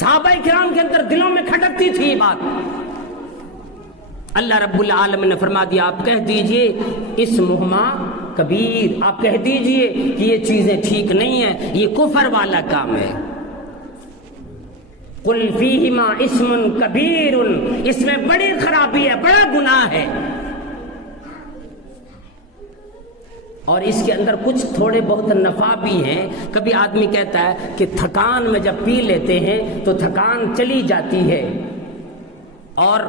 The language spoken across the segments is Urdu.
صحابہ کرام کے اندر دلوں میں کھٹکتی تھی یہ بات. اللہ رب العالمین نے فرما دیا آپ کہہ دیجئے اسمہما کبیر، آپ کہہ دیجئے کہ یہ چیزیں ٹھیک نہیں ہیں، یہ کفر والا کام ہے. قل فیہما اسم کبیر، اس میں بڑی خرابی ہے، بڑا گناہ ہے. اور اس کے اندر کچھ تھوڑے بہت نفع بھی ہیں. کبھی آدمی کہتا ہے کہ تھکان میں جب پی لیتے ہیں تو تھکان چلی جاتی ہے، اور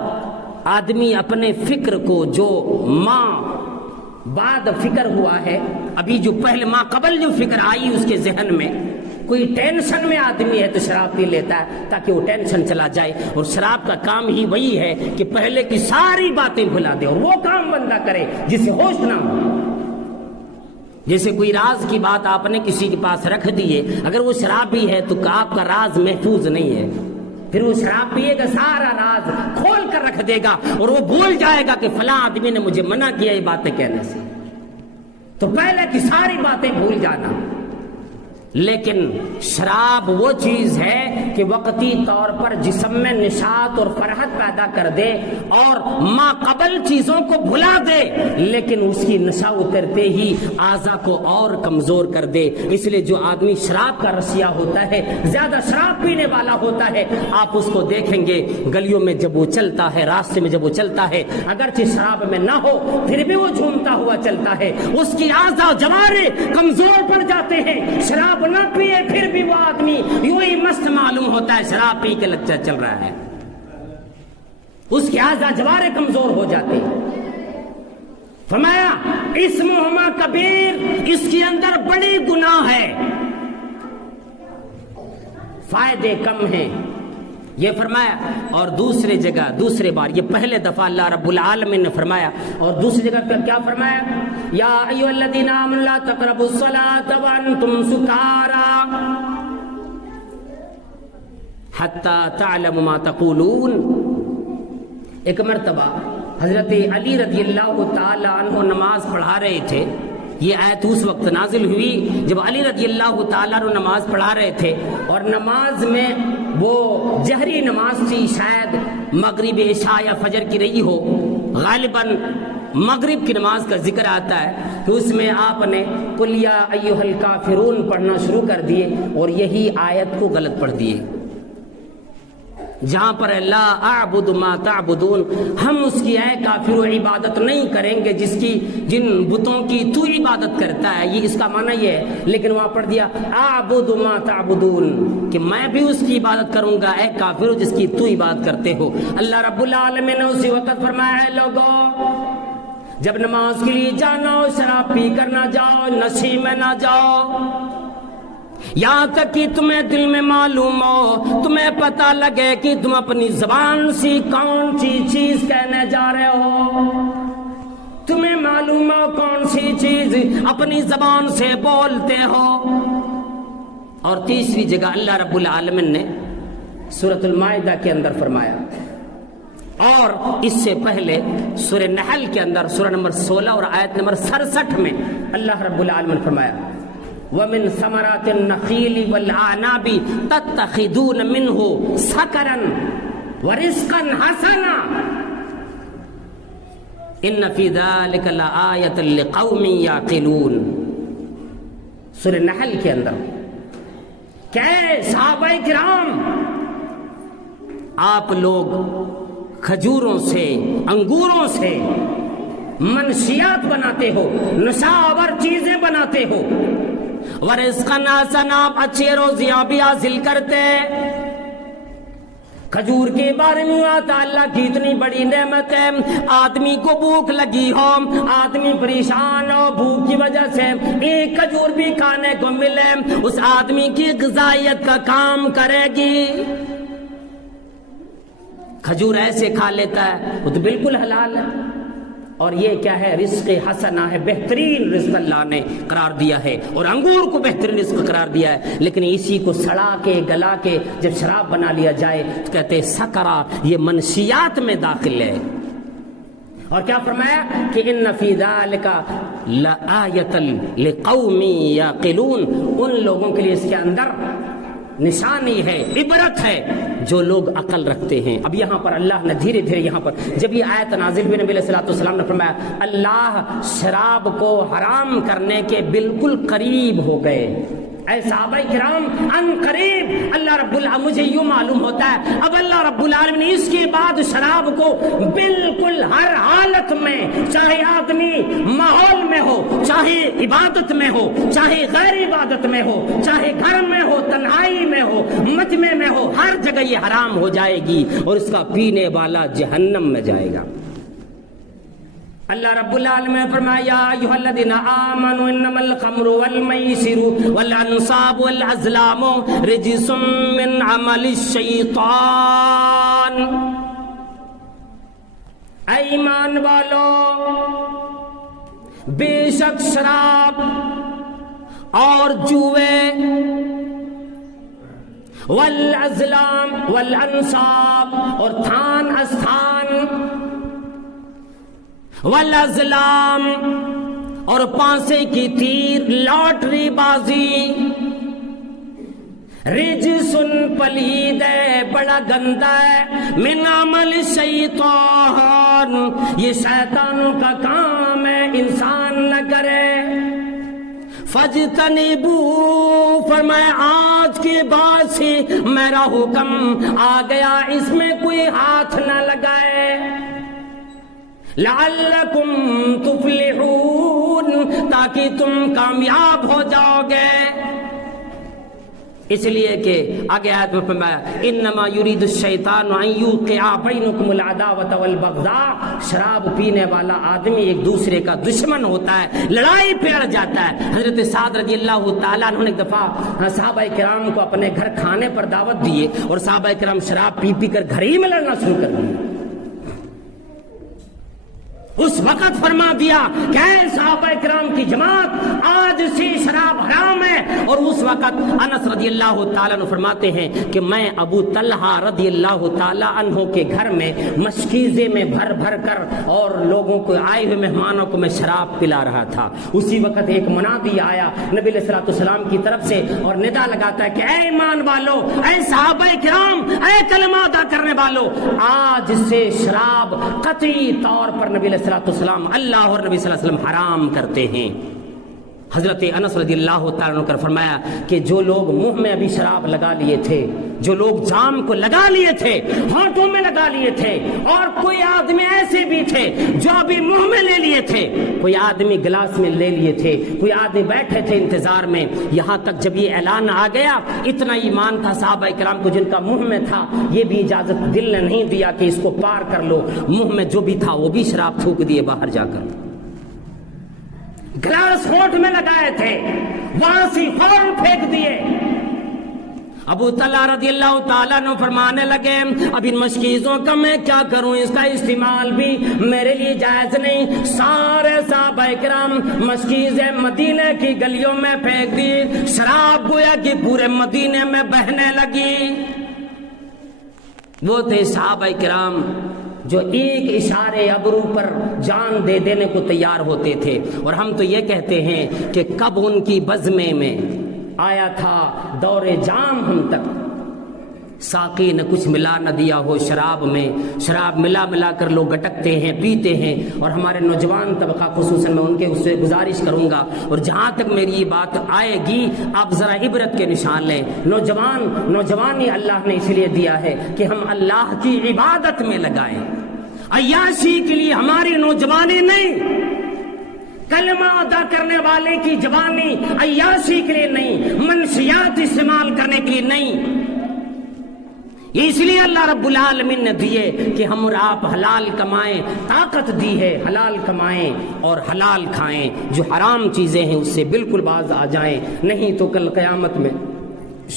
آدمی اپنے فکر کو جو ماں بعد فکر ہوا ہے، ابھی جو پہلے ماں قبل جو فکر آئی اس کے ذہن میں، کوئی ٹینشن میں آدمی ہے تو شراب پی لیتا ہے تاکہ وہ ٹینشن چلا جائے. اور شراب کا کام ہی وہی ہے کہ پہلے کی ساری باتیں بھلا دے اور وہ کام بندہ کرے جسے ہوش نہ ہو. جیسے کوئی راز کی بات آپ نے کسی کے پاس رکھ دیے، اگر وہ شرابی ہے تو آپ کا راز محفوظ نہیں ہے، پھر وہ شراب پیے گا سارا راز کھول کر رکھ دے گا اور وہ بھول جائے گا کہ فلاں آدمی نے مجھے منع کیا یہ باتیں کہنے سے. تو پہلے کی ساری باتیں بھول جانا. لیکن شراب وہ چیز ہے کہ وقتی طور پر جسم میں نشاط اور فرحت پیدا کر دے اور ما قبل چیزوں کو بھلا دے، لیکن اس کی نشہ اترتے ہی اعضاء کو اور کمزور کر دے. اس لیے جو آدمی شراب کا رسیا ہوتا ہے، زیادہ شراب پینے والا ہوتا ہے، آپ اس کو دیکھیں گے گلیوں میں جب وہ چلتا ہے، راستے میں جب وہ چلتا ہے، اگرچہ شراب میں نہ ہو پھر بھی وہ جھومتا ہوا چلتا ہے، اس کی اعضاء جوارے کمزور پڑ جاتے ہیں. شراب نہ پیے پھر بھی وہ آدمی یوں ہی مست معلوم ہوتا ہے، شراب پی کے لگتا چل رہا ہے، اس کے اعضاء جوارے کمزور ہو جاتے ہیں. فرمایا اسمہما کبیر، اس کے اندر بڑی گناہ ہے، فائدے کم ہیں، یہ فرمایا. اور دوسری جگہ دوسرے بار، یہ پہلے دفعہ اللہ رب العالمین نے فرمایا، اور دوسری جگہ پہ کیا فرمایا؟ یا ایھا الذین آمنوا لا تقربوا الصلاۃ وانتم سکارا حتی تعلموا ما تقولون. ایک مرتبہ حضرت علی رضی اللہ تعالی عنہ نماز پڑھا رہے تھے. یہ آیت اس وقت نازل ہوئی جب علی رضی اللہ تعالیٰ عنہ نماز پڑھا رہے تھے، اور نماز میں وہ جہری نماز تھی، شاید مغرب عشاء یا فجر کی رہی ہو، غالباً مغرب کی نماز کا ذکر آتا ہے، تو اس میں آپ نے قل یا ایھا الکافرون پڑھنا شروع کر دیے اور یہی آیت کو غلط پڑھ دیے، جہاں پر لا اعبد ما تعبدون، ہم اس کی اے کافروں عبادت نہیں کریں گے جن بتوں کی تو عبادت کرتا ہے، یہ اس کا معنی یہ ہے. لیکن وہاں پڑھ دیا اعبد ما تعبدون، کہ میں بھی اس کی عبادت کروں گا اے کافروں جس کی تو عبادت کرتے ہو. اللہ رب العالمین نے اسی وقت فرمایا ہے لوگوں جب نماز کے لیے جانا ہو شراب پی کر نہ جاؤ، نشے میں نہ جاؤ، یہاں تک کہ تمہیں دل میں معلوم ہو، تمہیں پتہ لگے کہ تم اپنی زبان سے کون سی چیز کہنے جا رہے ہو، تمہیں معلوم ہو کون سی چیز اپنی زبان سے بولتے ہو. اور تیسری جگہ اللہ رب العالمین نے سورۃ المائدہ کے اندر فرمایا، اور اس سے پہلے سورہ نحل کے اندر سورہ نمبر 16 اور آیت نمبر 67 میں اللہ رب العالمین نے فرمایا وَمِن ثَمَرَاتِ النَّخِيلِ وَالْأَعْنَابِ تَتَّخِذُونَ مِنْهُ سَكَرًا وَرِزْقًا حَسَنًا إِنَّ فِي ذَلِكَ لَآيَةً لِقَوْمٍ يَعْقِلُونَ. سورہ نحل کے اندر کہ صحابہ کرام آپ لوگ کھجوروں سے، انگوروں سے منشیات بناتے ہو، نشہ آور چیزیں بناتے ہو، ورزقاً حسنا، اچھی روزیاں بھی حاصل کرتے. کھجور کے بارے میں آتا اللہ کی اتنی بڑی نعمت ہے، آدمی کو بھوک لگی ہو، آدمی پریشان ہو، بھوک کی وجہ سے ایک کھجور بھی کھانے کو ملے، اس آدمی کی غذائیت کا کام کرے گی. کھجور ایسے کھا لیتا ہے وہ تو بالکل حلال ہے. اور یہ کیا ہے؟ رزق حسنہ ہے، بہترین رزق اللہ نے قرار دیا ہے، اور انگور کو بہترین رزق قرار دیا ہے. لیکن اسی کو سڑا کے گلا کے جب شراب بنا لیا جائے تو کہتے ہیں سکرا، یہ منشیات میں داخل ہے. اور کیا فرمایا کہ ان فی ذلک لآیۃ لقوم یعقلون، ان لوگوں کے لیے اس کے اندر نشانی ہے، عبرت ہے جو لوگ عقل رکھتے ہیں۔ اب یہاں پر اللہ نے دھیرے دھیرے یہاں پر جب یہ آیت نازل ہوئی، نبی علیہ الصلوۃ والسلام نے فرمایا اللہ شراب کو حرام کرنے کے بالکل قریب ہو گئے۔ اے صحابہ کرام، ان قریب اللہ رب العالمین، مجھے یوں معلوم ہوتا ہے اب اللہ رب العالمین نے اس کے بعد شراب کو بالکل ہر حالت میں، چاہے آدمی ماحول میں ہو، چاہے عبادت میں ہو، چاہے غیر عبادت میں ہو، چاہے گھر میں ہو، تنہائی میں ہو، مجمع میں ہو، ہر جگہ یہ حرام ہو جائے گی اور اس کا پینے والا جہنم میں جائے گا۔ اللہ رب العالمین نے فرمایا یا ایھا الذین آمنوا انما الخمر والمیسر والانصاب والازلام رجس من عمل الشیطان۔ اے ایمان والو، بے شک شراب اور جوئے، والازلام والانصاب اور تھان استھان، والازلام اور پانسے کی تیر، لاٹری بازی، رجسن پلید ہے، بڑا گندا ہے، من عمل شیطان، یہ شیطانوں کا کام ہے، انسان نہ کرے۔ فجتنبو، فرمایا آج کے بعد سے میرا حکم آ گیا، اس میں کوئی ہاتھ نہ لگائے، لعلکم تفلحون، تاکہ تم کامیاب ہو جاؤ گے۔ اس لیے کہ آگے آیت میں فرمایا انما یرید الشیطان ان یوقع بینکم العداوۃ والبغضاء، شراب پینے والا آدمی ایک دوسرے کا دشمن ہوتا ہے، لڑائی پھیڑ جاتا ہے۔ حضرت سعد رضی اللہ تعالیٰ عنہ نے ایک دفعہ صحابہ کرام کو اپنے گھر کھانے پر دعوت دیے اور صحابہ کرام شراب پی پی کر گھر ہی میں لڑنا شروع کر دیا۔ اس وقت فرما دیا کہ اے صحابہ کرام کی جماعت، آج سے شراب حرام ہے۔ اور اس وقت انس رضی اللہ تعالیٰ عنہ فرماتے ہیں کہ میں ابو طلحہ رضی اللہ تعالیٰ عنہ کے گھر میں مشکیزے میں بھر بھر کر اور لوگوں کو، آئے ہوئے مہمانوں کو میں شراب پلا رہا تھا۔ اسی وقت ایک منادی آیا نبی علیہ الصلوۃ والسلام کی طرف سے اور ندا لگاتا ہے کہ اے ایمان والو، اے صحابہ کرام، اے کلمہ ادا کرنے والو، آج سے شراب قطعی طور پر نبی علیہ السلام اللہ اور نبی صلی اللہ علیہ وسلم حرام کرتے ہیں۔ حضرت انس رضی اللہ تعالیٰ عنہ نے فرمایا کہ جو لوگ منہ میں ابھی شراب لگا لیے تھے، جو لوگ جام کو لگا لیے تھے، ہونٹوں میں لگا لیے تھے، اور کوئی آدمی ایسے بھی تھے جو ابھی منہ میں لے لیے تھے، کوئی آدمی گلاس میں لے لیے تھے، کوئی آدمی بیٹھے تھے انتظار میں، یہاں تک جب یہ اعلان آ گیا، اتنا ایمان تھا صحابہ کرام کو جن کا منہ میں تھا، یہ بھی اجازت دل نے نہیں دیا کہ اس کو پار کر لو، منہ میں جو بھی تھا وہ بھی شراب تھوک دیے باہر جا کر۔ گلاس ہونٹ میں لگائے تھے، وہاں سے فوراً پھینک دیے۔ ابو طلحہ رضی اللہ تعالیٰ نے فرمانے لگے اب ان مشکیزوں کا میں کیا کروں، اس کا استعمال بھی میرے لیے جائز نہیں۔ سارے صحابہ کرام مشکیزیں مدینے کی گلیوں میں پھینک دی، شراب گویا کہ پورے مدینے میں بہنے لگی۔ وہ تھے صحابہ کرام جو ایک اشارے ابرو پر جان دے دینے کو تیار ہوتے تھے، اور ہم تو یہ کہتے ہیں کہ کب ان کی بزمے میں آیا تھا دور جام ہم تک، ساقی نے کچھ ملا نہ دیا ہو شراب میں، شراب ملا ملا کر لوگ گٹکتے ہیں، پیتے ہیں۔ اور ہمارے نوجوان طبقہ خصوصاً میں ان کے اس سے گزارش کروں گا، اور جہاں تک میری یہ بات آئے گی آپ ذرا عبرت کے نشان لیں۔ نوجوانی اللہ نے اس لیے دیا ہے کہ ہم اللہ کی عبادت میں لگائیں، عیاشی کے لیے ہماری نوجوانی نہیں، کلمہ ادا کرنے والے کی جوانی عیاشی کے لیے نہیں، منشیات استعمال کرنے کے لیے نہیں۔ اس لیے اللہ رب العالمین نے دیے کہ ہم اور آپ حلال کمائیں، طاقت دی ہے حلال کمائیں اور حلال کھائیں، جو حرام چیزیں ہیں اس سے بالکل باز آ جائیں، نہیں تو کل قیامت میں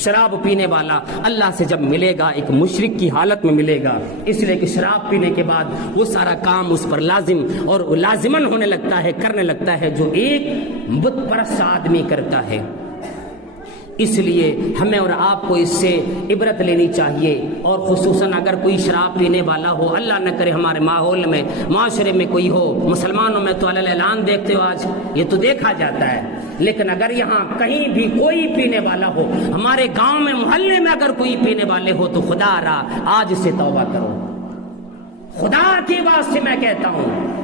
شراب پینے والا اللہ سے جب ملے گا ایک مشرک کی حالت میں ملے گا، اس لیے کہ شراب پینے کے بعد وہ سارا کام اس پر لازم اور لازمن ہونے لگتا ہے، کرنے لگتا ہے جو ایک بت پرست آدمی کرتا ہے۔ اس لیے ہمیں اور آپ کو اس سے عبرت لینی چاہیے، اور خصوصاً اگر کوئی شراب پینے والا ہو، اللہ نہ کرے ہمارے ماحول میں معاشرے میں کوئی ہو، مسلمانوں میں تو علیہ اعلان دیکھتے ہو آج یہ تو دیکھا جاتا ہے، لیکن اگر یہاں کہیں بھی کوئی پینے والا ہو، ہمارے گاؤں میں محلے میں اگر کوئی پینے والے ہو، تو خدا را آج سے توبہ کرو، خدا کی واسطے میں کہتا ہوں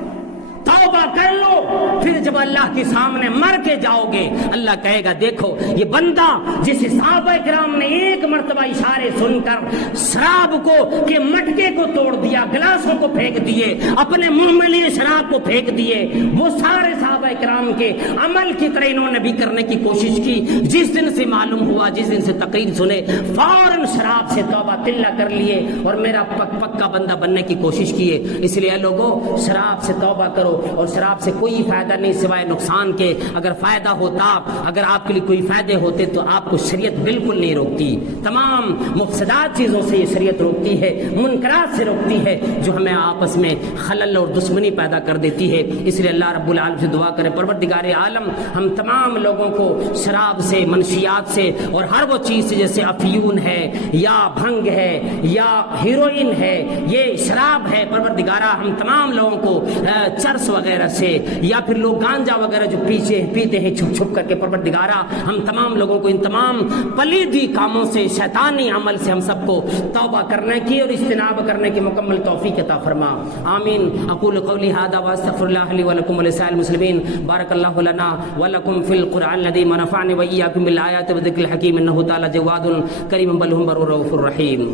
توبہ کر لو، پھر جب اللہ کے سامنے مر کے جاؤ گے اللہ کہے گا دیکھو یہ بندہ جس صحابہ کرام نے ایک مرتبہ اشارے سن کر شراب کو کے مٹکے کو توڑ دیا، گلاسوں کو پھینک دیے، اپنے منہ میں لیے شراب کو پھینک دیے، وہ سارے صحابہ کرام کے عمل کی طرح انہوں نے بھی کرنے کی کوشش کی، جس دن سے معلوم ہوا، جس دن سے تقریر سنے فوراً شراب سے توبہ تلہ کر لیے اور میرا پکا بندہ بننے کی کوشش کیے۔ اس لیے لوگوں شراب سے توبہ کرو، اور شراب سے کوئی فائدہ نہیں سوائے نقصان کے، اگر فائدہ ہوتا، اگر آپ کے لیے کوئی فائدے ہوتے تو آپ کو شریعت بالکل نہیں روکتی، تمام مفسدات چیزوں سے یہ شریعت روکتی ہے، منکرات سے روکتی ہے جو ہمیں آپس میں خلل اور دشمنی پیدا کر دیتی ہے۔ اس لیے اللہ رب العالمین سے دعا کریں پروردگار عالم ہم تمام لوگوں کو شراب سے، منشیات سے اور ہر وہ چیز سے جیسے افیون ہے یا بھنگ ہے یا ہیروئن ہے، یہ شراب ہے، پروردگارہ ہم تمام لوگوں کو چرس وغیرہ سے یا پھر لوگ گانجا وغیرہ جو پیتے ہیں چھپ چھپ کر کے، پروردگارہ ہم تمام لوگوں کو ان تمام پلیدی کاموں سے، شیطانی عمل سے ہم سب کو توبہ کرنے کی اور اجتناب کرنے کی مکمل توفیق عطا فرما، آمین۔ اقول قولی ھذا واستغفر اللہ لی ولکم ولسائر المسلمین، بارک اللہ لنا ولکم فی القرآن العظیم ونفعنی وإیاکم بالآیات والذکر الحکیم، انہ تعالی جواد کریم بل ہم بر رؤوف رحیم۔